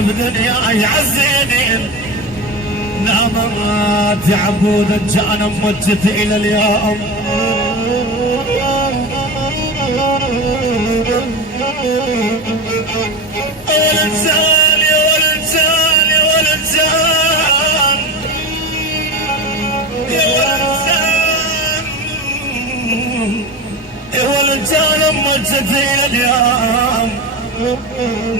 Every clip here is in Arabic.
بدنياي عالزينين نامت عبود جانا مجت الى اليوم والانسان يا والانسان يا والانسان يا والانسان يا والانسان مجت الى اليوم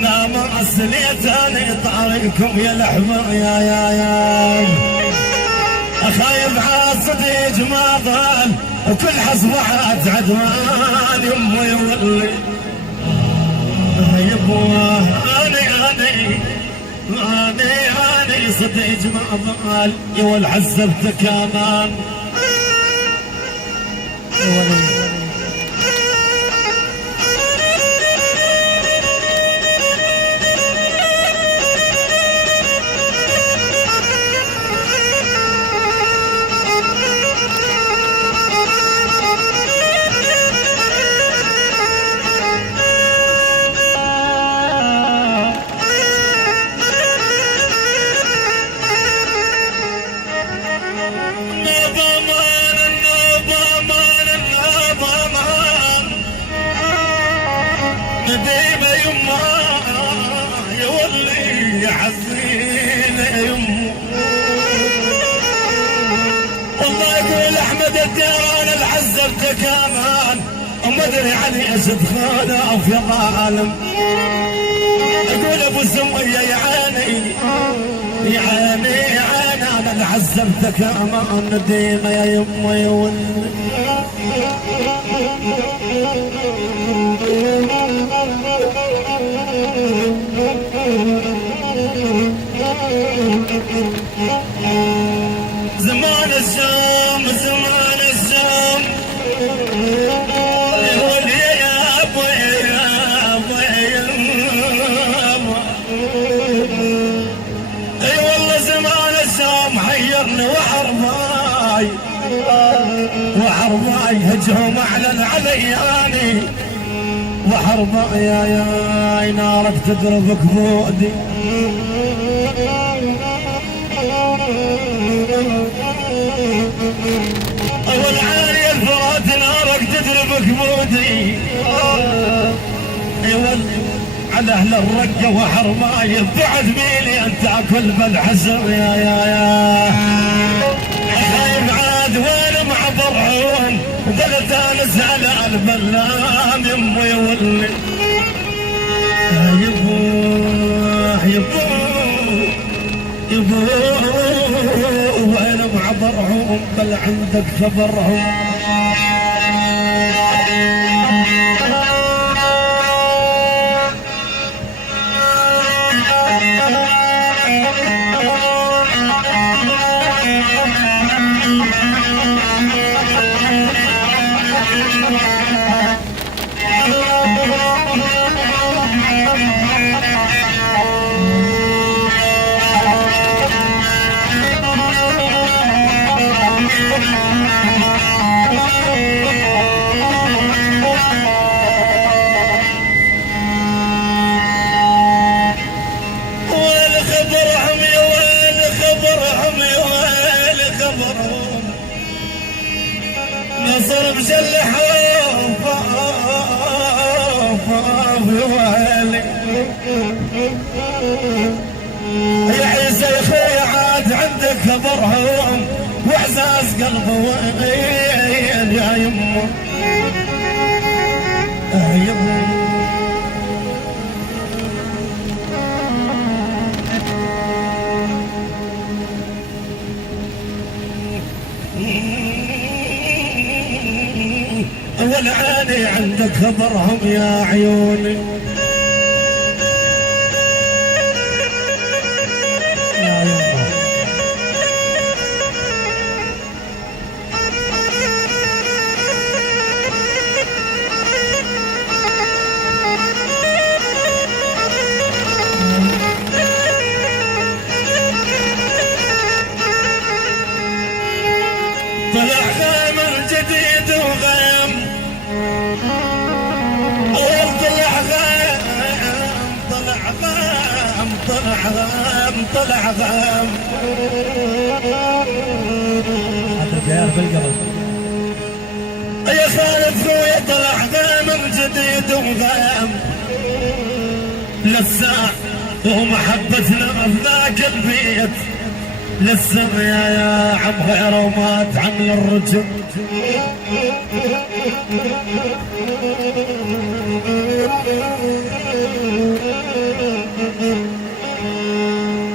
نام أصليتاني طاريكم يا لحمة يا أخايب عاصدي ما ضل وكل حصبحات عدوان يمي يولي يبوه أني صديق ما ضل يول عذبتك كمان نديمة يما يولي يحزين يما والله يقول احمد الديران العزبت كمان وما ادري علي اسد خانه او في ظالم يقول ابو سميه يعاني انا العزبت كمان نديمة يا يما يولي زمان الزوم يقول يا ابوي اي والله زمان الزوم حيرني وحرباي هجهم على العلياني وحرباي يا نارك تضربك بودي اول عالي الفرات نارك تضربك بودي على اهل الرقه وحرماي بعد ميلي انت اكل بالحزر يا خايب عاد وانا مع برعون وقلت انا زعلان بلام يمي ولي يبوه وانا مع برعون بل عندك خبرهم نصر بجلحهم ويلي يا عيسى يا خويا عاد عندك خبرهم واحساس قلبه وين يا يمه والعاني عندك خبرهم يا عيوني يا يما طلع غيم الجديد وغيم طلع طلع غام يا خالد خويا طلع غام جديد وغام للساع ومحبتنا في ذاك البيت للسما يا عم غير وما تعمل الرجل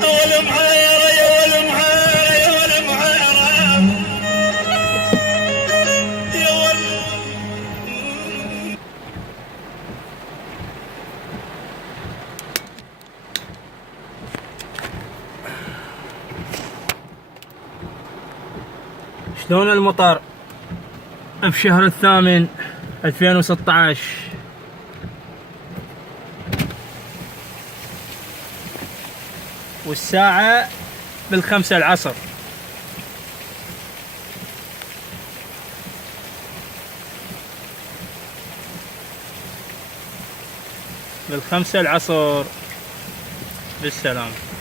اول معايرة يا ول معايرة يا ول معايرة يا ول شلون المطر بشهر الثامن 2016 والساعة 5 العصر. بال5 العصر. بالسلامة.